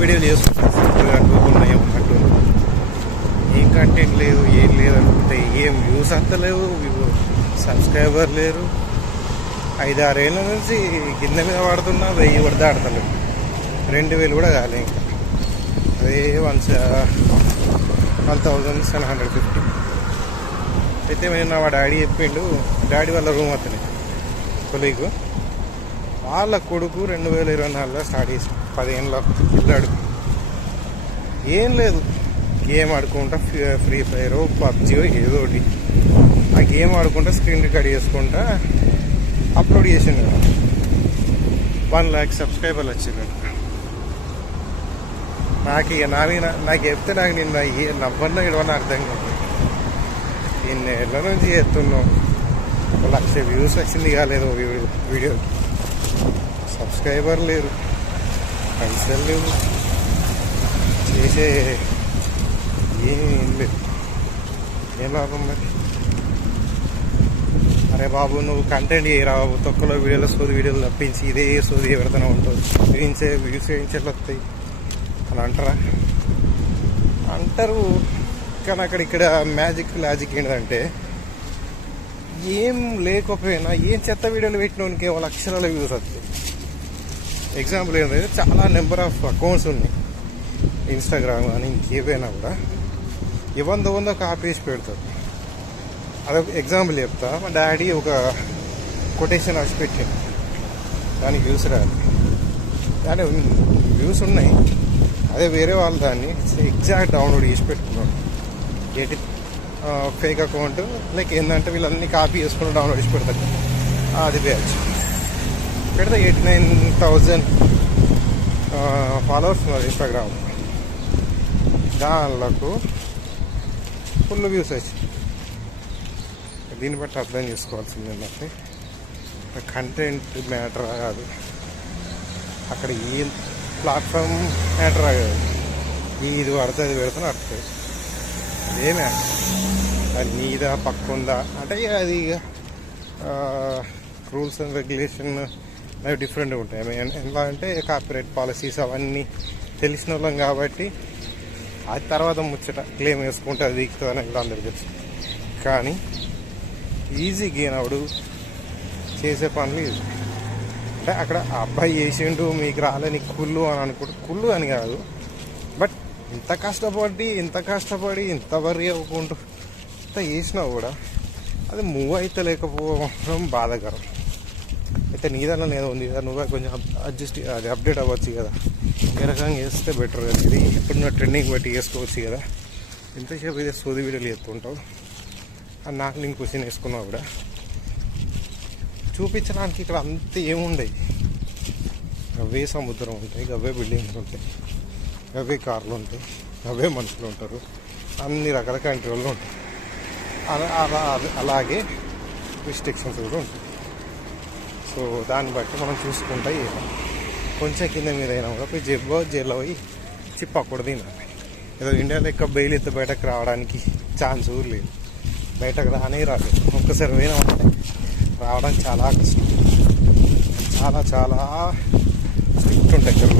వీడియోలు చేసుకుంటున్నాయి అనుకోకుండా ఏమన్నట్టు ఏం కంటెంట్ లేదు ఏం లేదు అనుకుంటే ఏం వ్యూస్ అంత లేవు సబ్స్క్రైబర్ లేరు. ఐదు ఆరేళ్ళ నుంచి కింద మీద వాడుతున్నా వెయ్యి కూడా దాడతలేదు రెండు వేలు కూడా కాలే ఇంకా. అదే one one thousand seven hundred fifty అయితే నేను మా డాడీ చెప్పిండు డాడీ వాళ్ళ రూమ్ అతని కొలీగు వాళ్ళ కొడుకు రెండు వేల ఇరవై నాలుగులో స్టార్ట్ చేసి పదిహేనులో పిల్లాడు ఏం లేదు. గేమ్ ఆడుకుంటా ఫ్రీ- ఫ్రీ ఫైర్ పబ్జియో ఏదో ఒకటి. ఆ గేమ్ ఆడుకుంటా స్క్రీన్ రికార్డ్ చేసుకుంటా అప్లోడ్ చేసిండు. వన్ ల్యాక్ సబ్స్క్రైబర్లు వచ్చిండు నాకు ఇక నా మీద నాకు చెప్తే నాకు నిన్న ఏ నవ్వన్నా ఇడవని అర్థం కాదు. ఇన్ని ఏళ్ళ నుంచి చేస్తున్నాం లక్ష వ్యూస్ వచ్చింది కాలేదు వీడియో వీడియో. సబ్స్క్రైబర్ లేరు. పైసలు లేవు చేసే ఏం లేదు. ఏం లాభం మరి? అరే బాబు నువ్వు కంటెంట్ చేయరా బాబు? తొక్కలో వీడియోలో సోది వీడియోలు తప్పించి ఇదే సోది ఎవరితోనే ఉంటుంది. వేయించే వ్యూస్ వేయించేట్లు వస్తాయి. అని అంటారా? అంటారు. కానీ అక్కడ ఇక్కడ మ్యాజిక్ లాజిక్ ఏంటంటే ఏం లేకపోయినా ఏం చెత్త వీడియోలు పెట్టినోనికి ఏమో లక్షల వ్యూస్ వస్తాయి. ఎగ్జాంపుల్ ఏంటంటే చాలా నెంబర్ ఆఫ్ అకౌంట్స్ ఉన్నాయి. ఇన్స్టాగ్రామ్ కానీ ఇంకేవైనా కూడా. ఇవంద వంద కాపీ వేసి పెడతారు అదొక ఎగ్జాంపుల్ చెప్తా. మా డాడీ ఒక కొటేషన్ రాసి పెట్టింది దానికి వ్యూస్ రాదు. దాని వ్యూస్ ఉన్నాయి. అదే వేరే వాళ్ళు దాన్ని ఎగ్జాక్ట్ డౌన్లోడ్ చేసి పెట్టుకున్నాడు. ఏంటి? ఫేక్ అకౌంట్ లైక్ ఏంటంటే వీళ్ళన్నీ కాపీ చేసుకుని డౌన్లోడ్ చేసి పెడతారు అది బ్యాచ్. పెడితే ఎయిటీ నైన్ థౌజండ్ ఫాలోవర్స్ ఉన్నారు ఇన్స్టాగ్రామ్ దానిలకు ఫుల్ వ్యూస్ వచ్చింది దీన్ని బట్టి అర్థం చేసుకోవాల్సింది ఏంటంటే కంటెంట్ మ్యాటర్ కాదు. అక్కడ ఏ ప్లాట్ఫామ్ మ్యాటర్ కాదు. ఇది పడితే అది పెడితే నడుస్తుంది ఏమే అది నీదా పక్క ఉందా అంటే ఇక అది రూల్స్ అండ్ రెగ్యులేషన్ అవి డిఫరెంట్గా ఉంటాయి. ఎలా అంటే కాపీరైట్ పాలసీస్ అవన్నీ తెలిసిన వాళ్ళం కాబట్టి అది తర్వాత ముచ్చట క్లెయిమ్ వేసుకుంటే అది దిగుతుందని అనేది అందరికి తెలుసు. కానీ ఈజీ గేనవుడు చేసే పనులు ఇది అంటే అక్కడ అబ్బాయి చేసిండు మీకు రాలని కుళ్ళు అని అనుకుంటు కుళ్ళు అని కాదు. బట్ ఇంత కష్టపడి ఇంత కష్టపడి ఇంత వరి అవ్వకుంటూ ఇంత చేసినా కూడా అది మూవ్ అయితే లేకపోవడం బాధాకరం. అయితే నీదన్న ఏదో ఉంది కదా నువ్వే కొంచెం అడ్జస్ట్ అది అప్డేట్ అవ్వచ్చు కదా. ఏ రకంగా చేస్తే బెటర్ కదా ఇది ఇప్పుడున్న ట్రెండింగ్ బట్టి చేసుకోవచ్చు కదా. ఎంతసేపు ఇదే సోది వీడియోలు ఎత్తుంటావు అని నాకు నేను క్వశ్చన్ వేసుకున్నావు కూడా. చూపించడానికి ఇక్కడ అంత ఏముండయి. అవే సముద్రం ఉంటాయి అవే బిల్డింగ్స్ ఉంటాయి అవే కార్లు ఉంటాయి అవే మనుషులు ఉంటారు అన్ని రకాల కంట్రీలు ఉంటాయి. అలా అలా అలాగే రిస్ట్రిక్షన్స్ కూడా ఉంటాయి. సో దాన్ని బట్టి మనం చూసుకుంటా కొంచెం కింద మీద అయినా కూడా పోయి జబ్బో జైల్లో పోయి చిప్పకూడదు తినాలి ఏదో ఇండియా లెక్క బెయిల్ ఎత్తి బయటకు రావడానికి ఛాన్స్ కూడా లేదు. బయటకు రానే రాదు ఒక్కసారి పోయినా అంటే రావడం చాలా కష్టం. చాలా చాలా స్ట్రిక్ట్ ఉంటాయి ఇక్కడ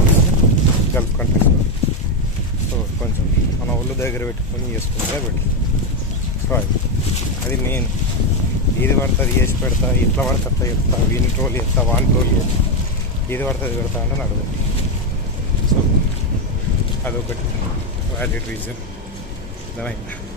గల్ఫ్ కంట్రీస్లో సో కొంచెం మన ఒళ్ళు దగ్గర పెట్టుకొని చేసుకుంటే బెటర్. సో అది అది మెయిన్ ఏది పడుతుంది చేసి పెడతా ఎట్లా పడితే చెప్తా వీని ట్రోల్ చేస్తా ట్రోల్ చేస్తా. ఏది పడుతుంది పెడతా అంటే నడవదు. సో అదొకటి వ్యాలిడ్ రీజన్ అర్థమైందా?